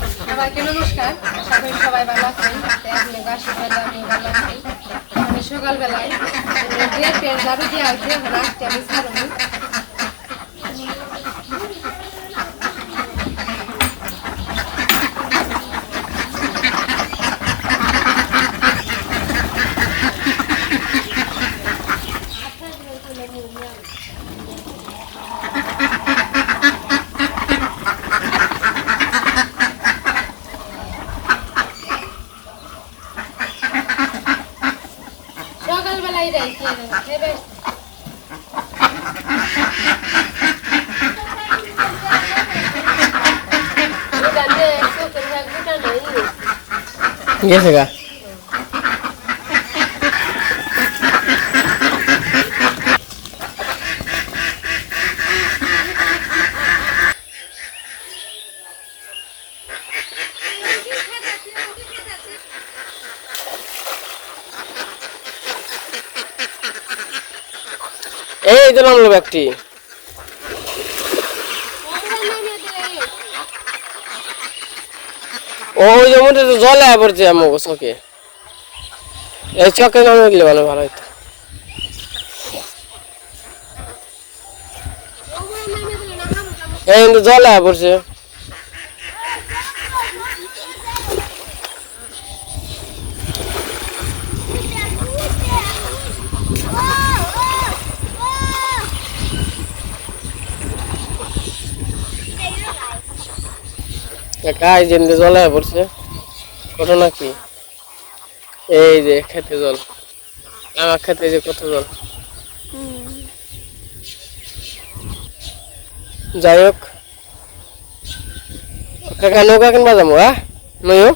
সবাইকে নমস্কার। সবাই সবাই ভালো আছেন? আপনি আশীর্বাদ আমি ভালো আছি। আমি সকালবেলায় দিয়ে পেন ঝাড়ু দিয়ে আসবে আসতে আমি hayran quiero, reversa. ¿Y ese? এই তো নামলো ব্যক্তি। ওই জলে পড়ছে চকে এই চকে নামে গেলে ভালো ভালো হইতো। এই জলে পড়ছে। একাই যেমনি জলে পড়ছে। ঘটনা কি? এই যে খেতে জল। আমার খেতে যে কত জল। যাই হোক। কাকা নৌকা কিনবা যাব হ্যাঁ? নইও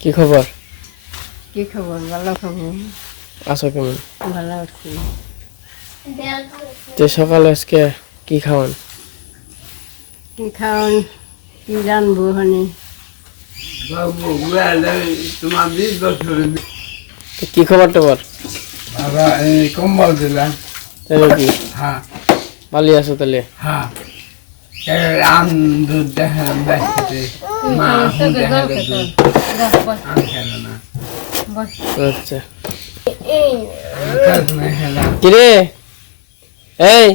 কি খবর? কি খবর? ভালো খবর? আছো কেমন? ভালো আছি। যে সকালে আজকে কি খাওয়ান? কি খাওয়ান কি জানব হানি তো কি খবর টবর কম্বল দিলাম। তাহলে কি? হ্যাঁ। ভালো আছো তাহলে? হ্যাঁ। আম দুধ দেখালাম দেখতে মা আচ্ছা। কিরে? এই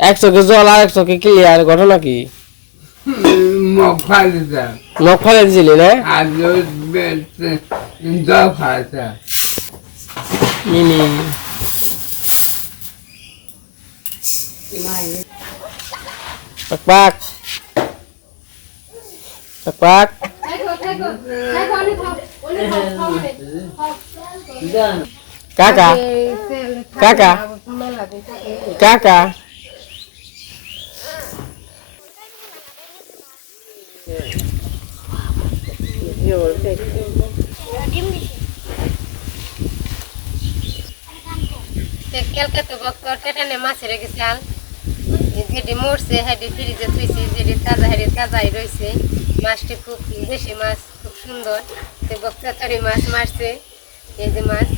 এক চোখে জল আর এক চোখে ক্লিয়ার ঘটনা কি? মুখ ফাল দিছিলি না? পাক পাক। পাক পাক। কাকা কাকা কাকা ক্যালকাতা মাছের গেছাল যেটি মরছে হেডি ফ্রিজে থুইছি যেটি তাজা হেডি তাজাই রয়েছে মাছটি খুব দেশি মাছ খুব সুন্দর। বক্তাচারি মাছ মারছে। এই যে মাছ।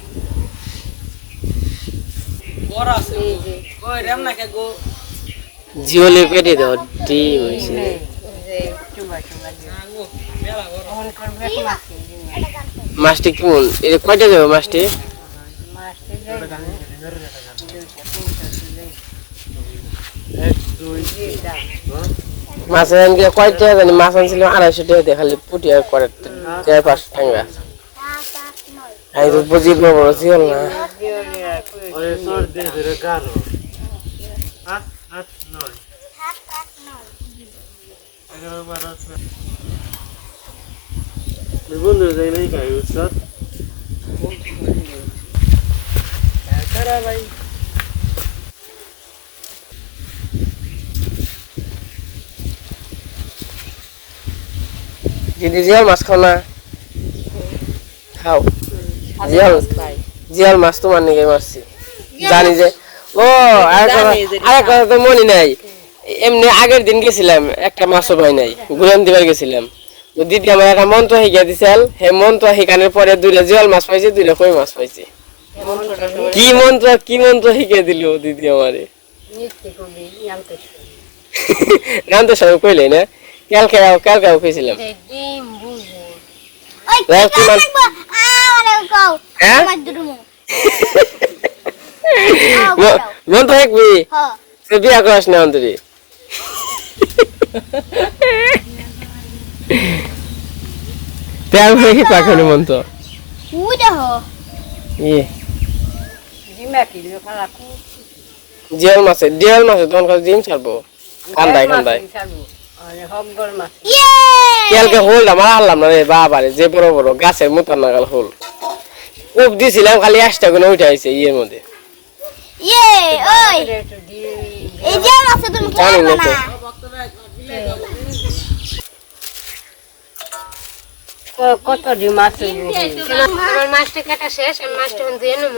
জিওলে পেটে দাও ডিম হয়েছে। এই যে অহন করবে মাছ মাছটি কেমন? এটা কয়টা যাবে মাছটি? মাছ আনলে কয়টা জানি? মাছ আনছিল আড়াইশো টাকা দিয়ে খালি পুটি আর করে চার পাঁচ টাঙ্গা আমি তো বুঝি বড় না। বন্ধু যাই নাই খাই উৎসব দিদি জিয়াল মাছ খাও না খাও জিয়াল জিয়াল মাছ তোমার নিকে মারছি। জানি যে ও আর কথা তো মনে নাই। এমনি আগের দিন গেছিলাম একটা মাছও পাই নাই গুলাম দিবার গেছিলাম। দিদি আমার একটা মন্ত্র শিখিয়া দিছিল সেই মন্ত্র শিখানোর পরে দুইটা জিয়াল মাছ পাইছে দুইটা কই মাছ পাইছে। কি মন্ত্র কি মন্ত্র শিখিয়ে দিল দিদি আমারে? গান তো সবাই কইলে না? কালকে কালকে কইছিলাম যে ডিম বুঝে ওই দেখ কি মান- তো হেকবি তুই বিয়া করাস না অন্তরি? তেল হয়ে কি? পাখনি মন তো জিয়াল মাছে জিয়াল মাছে তখন কাছে ডিম ছাড়বো। মাছ ইয়ে কালকে হোলটা মারা হারলাম না রে বাবারে যে বড় বড় গাছের মতন নাগাল হোল। উপ দিছিলাম খালি আসটা করে উঠে আইছে ইয়ের মধ্যে। ইয়ে কত ডিম মাছ আমার মাছটা কাটা শেষ আমি মাছটা দিয়ে নেব।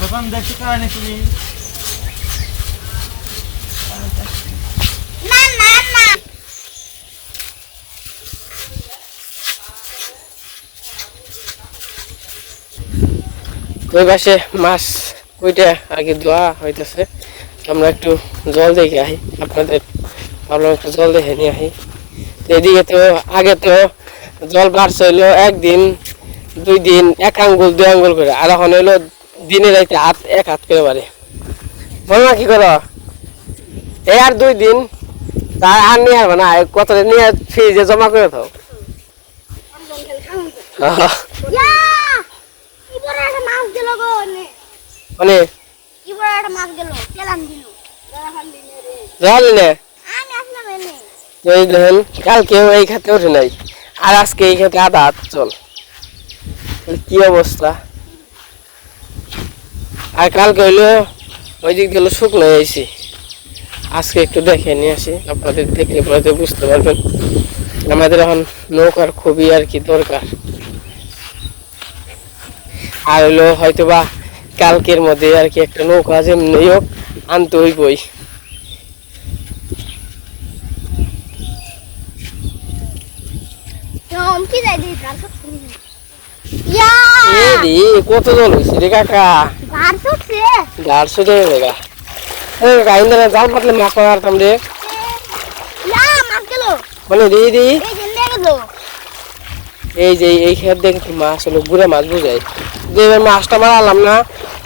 দোকান দেখতে কারণে তুমি ওই পাশে মাছ ওইটা আগে ধোয়া হইতেছে। আমরা একটু জল দেখে আহি আপনাদের ভাবলাম একটু জল দেখে নিয়ে আহি। এদিকে তো আগে তো জল বাড়ছে হইল একদিন দুই দিন এক আঙ্গুল দুই আঙ্গুল করে। আর এখন হইল দিনে রাইতে হাত এক হাত করে বাড়ে। বল না কি করো? এই আর দুই দিন তার আর নিয়ে আসবে না? কত নিয়ে ফ্রিজে জমা করে থাও ইয়া ইবরা একটা মাছ গেল গো নে মানে ইবরা একটা মাছ গেল কেলাম দিল। জল নে আমি আসলাম এনে। এই দেখেন কালকেও এই খাতে ওঠে নাই আর আজকে এই খাতে আধা হাত চল। কি অবস্থা? আর কালকে হইল ওই দিক গেলো শুকনো হয়েছি আজকে একটু দেখে নিয়ে আসি আপনাদের দেখলে পরে বুঝতে পারবেন। আমাদের এখন নৌকার খুবই আর কি দরকার। আর হইল হয়তো বা কালকের মধ্যে আর কি একটা নৌকা যেমনি হোক আনতে হইবই। কত জল হয়েছে রে কাকা? বার সুটছে গাড় সুদে গা এ কাকা ইন্দ্র জাল পাতলে মাছ মারতাম রে। মাছ গেল। মানে রে রে। এই যে এই খেত দেখে মাছ হলো গুড়ে মাছ বুঝাই যে মাছটা মারালাম না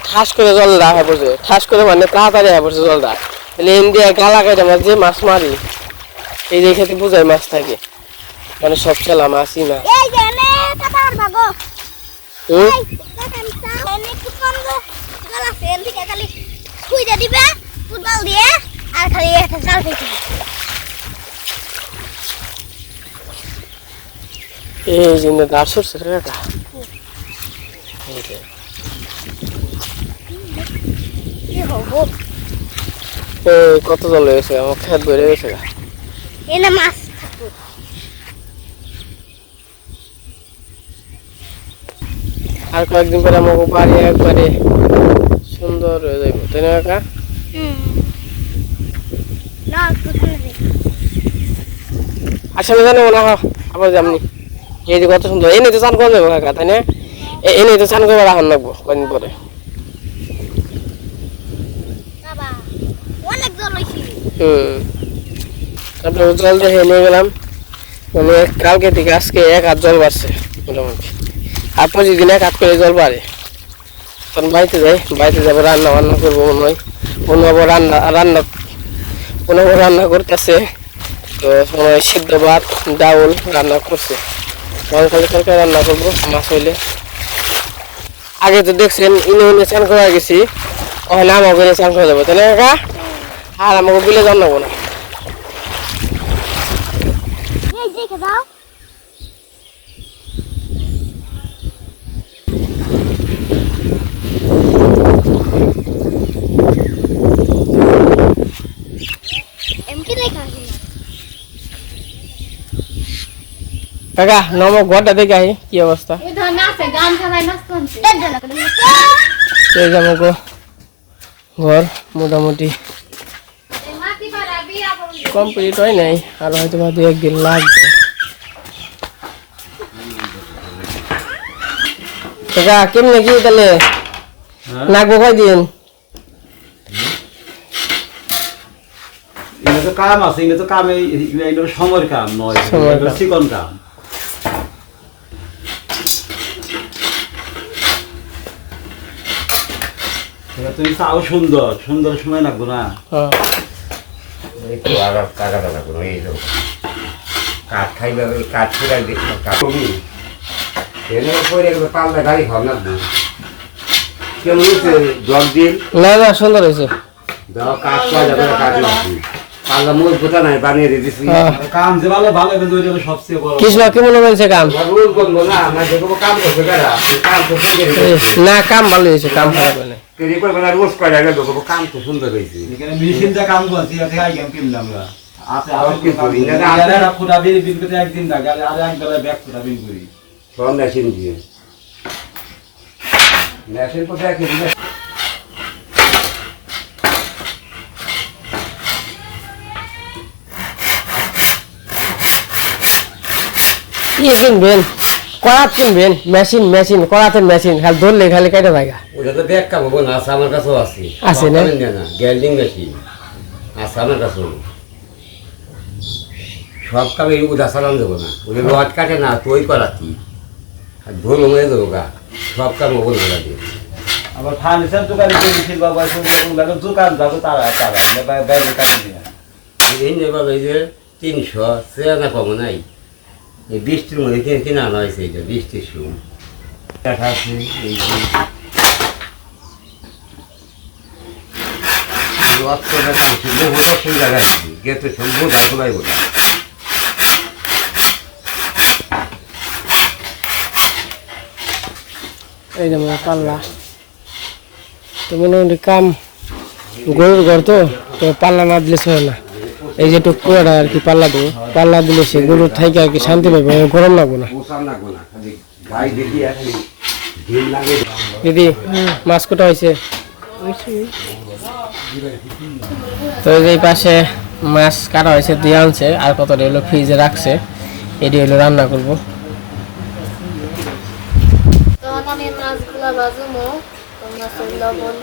ঠাস করে জল দা হয়ে পড়ছে। ঠাস করে মানে তাড়াতাড়ি হয়ে পড়ছে তাহলে এম দিয়ে গালা কেটে মাছ যে মাছ মারি এই যে খেতে বুঝাই মাছ থাকে। মানে সব চেলা মাছই না। এই যে নে কাটার ভাগো হুম এই কাটাম চা এনে কি করব গলা সেন থেকে খালি খুইতে দিবে ফুটবল দিয়ে আর খালি একটা জাল ফেলতে দিবে এই যে গাড় সরছে রে কাকা এই যে কি হব এই কত জল হয়েছে? আমার খেত বেড়ে গেছে এনে মাছ। আর কয়েকদিন পরে আমাকে বাড়ি একবারে সুন্দর হয়ে যাইব তাই না কাকা? আসলে জানো না। হ, আবার যামনি। এই যে কত সুন্দর। এনে তো চান করে যাব কাকা তাই না? এনে তো চান করে রাখান লাগবো কদিন পরে বাবা অনেক জল হইছে হুম। তারপরে জল দেখে নিয়ে গেলাম। মানে কালকে থেকে আজকে এক হাত জল বাড়ছে, মোটামুটি। আর প্রতিদিন এক হাত করে জল বাড়ে, তখন বাড়িতে যাই, বাড়িতে যাব, রান্না বান্না করব মনে হয়। মনে হব রান্না রান্না, মনে হব রান্না করতেছে। তো মনে হয় সিদ্ধ ভাত, ডাউল রান্না করছে। তখন খালি তরকারি রান্না করব, মাছ হইলে। আগে তো দেখছেন, ইনে ইনে চান করা গেছি। ওখানে আমাকে চান করে যাব। না কাকা? আর আমাকে বিলে জানাব না। দেখে দাও কাকা নম ঘরটা দেখে আহি কি অবস্থা? এই যে আমাকে ঘর মোটামুটি কমপ্লিট হয় নাই আর হয়তো বা দু একদিন লাগবে। কেমনে কি তাহলে? লাগবো কয়দিন? এগুলো তো কাম আছে এগুলো তো কামে এগুলো সময়ের কাম নয়। চিকন কাম। তুমি চাও সুন্দর সুন্দর সময় লাগবো না? হ্যাঁ। একটু আবার টাকা টাকা কোনো এই তো কাঠ খাইবে ওই কাঠ ফুলাই কমি এনে পরে একবার পাল্লা গাড়ি খাও না কেমন জগ দিন না না সুন্দর হয়েছে। দাও কাঠ পাওয়া যাবে না কাঠ লাগবে পাল্লা মুখ গোটা নাই বানিয়ে দিয়ে দিছি। হ্যাঁ। কাম যে ভালো ভালো কিন্তু হলো সবচেয়ে বড়। কৃষ্ণ কেমন বলছে কাম? না কাম করছে হয়েছে না কাম ভালো হয়েছে কাম না তৈরি করবে না রোজ করে আগে দেখব কাম তো সুন্দর হয়েছে। এখানে মেশিনটা কাম করছি এতে আইগাম কিনলাম আমরা। আছে আছে কি করি? না, না, আছে। একটা ফুটা বিল বিল করতে একদিন লাগে আর আর এক বেলায় ব্যাগ ফুটা বিল করি। সব মেশিন দিয়ে। মেশিন কোথায় কিনবে ইয়ে কিনবেন করাত কিনবেন মেশিন মেশিন করাতের মেশিন খালি ধরলে খালি কেটে থাকা। ওটা তো ব্যাগ কামাবো না আছে আমার কাছেও আছে। আছে না? গ্যাল্ডিং মেশিন আছে আমার কাছেও। সব কামে উদা চালান দেবো না ওদের রড কাটে না তুই করাতি। আর ধরো হয়ে দেবো গা সব কাম ওগুলো ওরা দিয়ে। আবার ফার্নিচার দোকানে মেশিন বাবা ওগুলো দোকান যাব তারা তারা বাইরে কাটে দিয়ে এই নেবার ওই যে তিনশো সে না কম নাই। এই বৃষ্টির মধ্যে কিনে কিনে আনা হয়েছে এইটা বৃষ্টির সময়? দেখা আছে এই যে। রথ করে কাম ছিল ওটা ফুল জায়গায় গেতে সম্ভব কোথায় বোঝা এই যেমন পাল্লা। তো মোটামুটি কাম গরুর ঘর তো তো পাল্লা না দিলে চলে না। এই যে টুক আর কি পাল্লা দেবো পাল্লা দিলে সে গরুর থাইকে আর কি শান্তি পাবে গরম লাগবে না। দিদি, মাছ কোটা হয়েছে তো এই পাশে মাছ কাটা হয়েছে দিয়ে আনছে, আর কতটা হলো ফ্রিজে রাখছে, এটি হলো রান্না করব। লবণ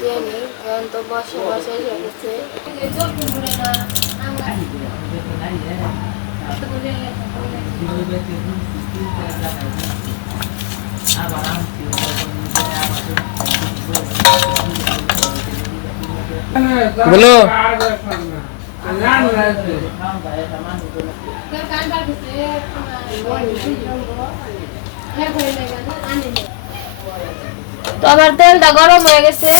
দিয়ে নিই এখন তো বসে বসে এসে বলো। তো আমার তেলটা গরম হয়ে গেছে।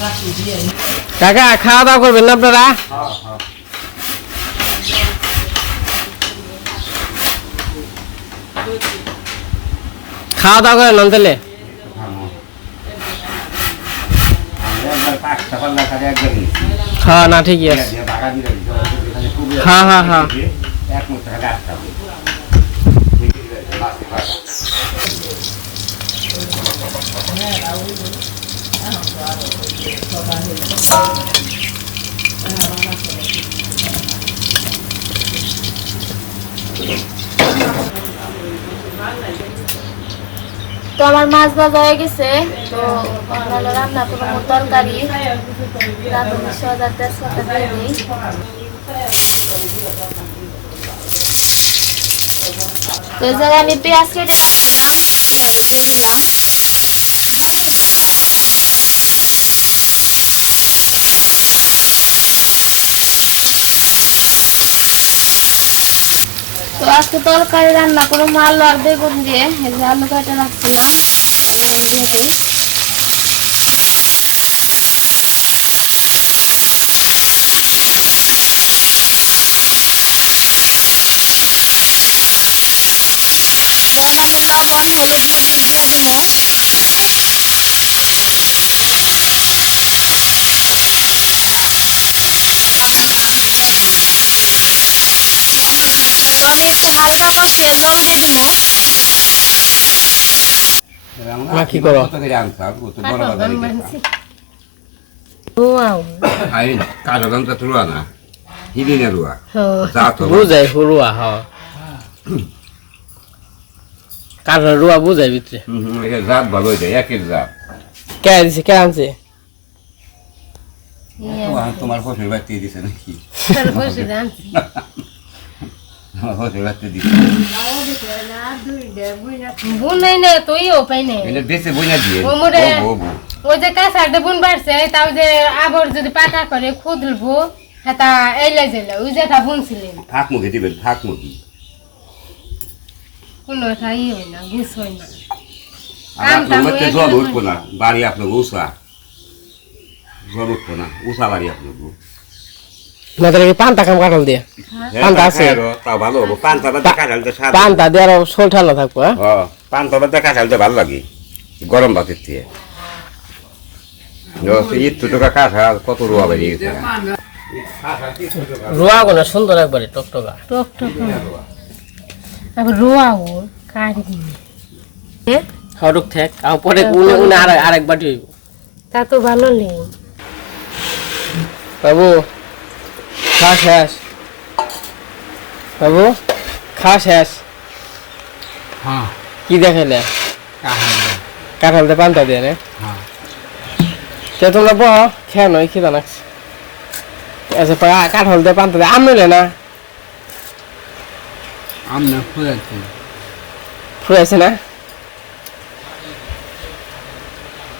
মাছগুলো দিয়ে দিই কাকা খাওয়া দাওয়া করবেন না আপনারা? খাওয়া দাওয়া করেন না তাহলে একবার পাঁচটা পাল্লা খালি একবার নিয়েছি হ্যাঁ না ঠিকই আছে ভাড়া দিয়ে দিছি এখানে খুবই হ্যাঁ, হ্যাঁ, হ্যাঁ। এক মুঠ টাকা আটটা হবে তো আমার মাছ ভাজা হয়ে গেছে, তো ভালো রান্না করব তরকারি। তো এই জায়গায় আমি পেঁয়াজ কেটে রাখছিলাম পেঁয়াজ দিয়ে দিলাম। তো আজকে তরকারি রান্না করব আলু আর বেগুন দিয়ে। এই যে আলু কাটা রাখছিলাম বেগুন দিয়ে দিই। লবণ হলুদ মরিচ দিয়ে দিব। আমি একটু হালকা কষিয়ে জল দিয়ে দিব। মা কি করো? করে রুয়া। হ্যাঁ যা তো। বুঝাই হুরুয়া হ। কাঠের রুয়া বুঝাই ভিতরে। জাত ভালো একের জাত। কে দিছে কে আনছে? তোমার- ফসল দিছে নাকি? তোর বসে জানছি আমার ফসল বাড়তে দিছে বুন নাই না তুইও পাই নাই এটা বেশি বইনা দিয়ে। ও। ও, ও, ও। যে কাঁচাটা বুন বাড়ছে তাও যে আবার যদি পাকা করে খুদলবো হেতা এলে যেলে ওই যে তা বুনছিলেন। ফাঁক মুখে দিবেন ফাঁক মুখি কোনোটা ই হয় না গুছ না। জল উঠবো না বাড়ি আপনার উষা। জল উঠবো না উষা বাড়ি আপনার মাথায় কি পান্তা কাম কাঠাল দিয়ে? পান্তা আছে? তাও ভালো পান্তা বাদে কাঁঠালটা স্বাদ পান্তা দিয়ে আরও শোল ঠান্ডা থাকব হ্যাঁ? হ পান্তা বাদে কাঁঠালটা ভালো লাগে গরম ভাতের থেকে। তো কাঁঠাল কত রোয়া বেরিয়ে গেছে। রুয়া গোনা সুন্দর একবারে টকটকা। টক টক আবার রোয়া ও কারি হরুক ঠেক আর পরে উনি উনি আর আরেক তা তো ভালো নেই। বাবু খা শেষ বাবু খা শেষ হ্যাঁ। কি দেখাইলে কাহাল কাঁঠাল দিয়ে পান্তা দিয়ে রে হ্যাঁ কে তোমরা বহ খেয়ে নয় খিদা আচ্ছা পা- কাঁঠাল দিয়ে পান্তা দিয়ে আম নিলে না? আমরা ফুরাচ্ছি ফুরাইছে। না?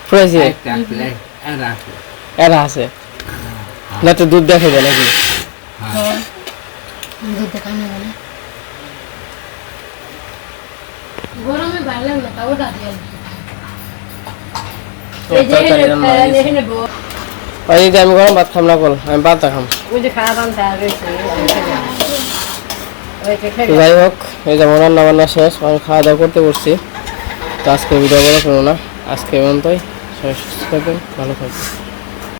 ফুরাইছে? এরা আছে। আছে না তো দুধ দেখে যায় নাকি? দুধে কানে গেলে গরমে ভালো না তাও যে হয়ে যে আমি গরম ভাত খাম না কল আমি পান্তা খাম যে যে যাই হোক এই যেমন রান্না বান্না শেষ আমি খাওয়া দাওয়া করতে বসছি তো আজকে ভিডিও বড় করব না আজকে পর্যন্তই সবাই সুস্থ থাকবেন ভালো থাকবেন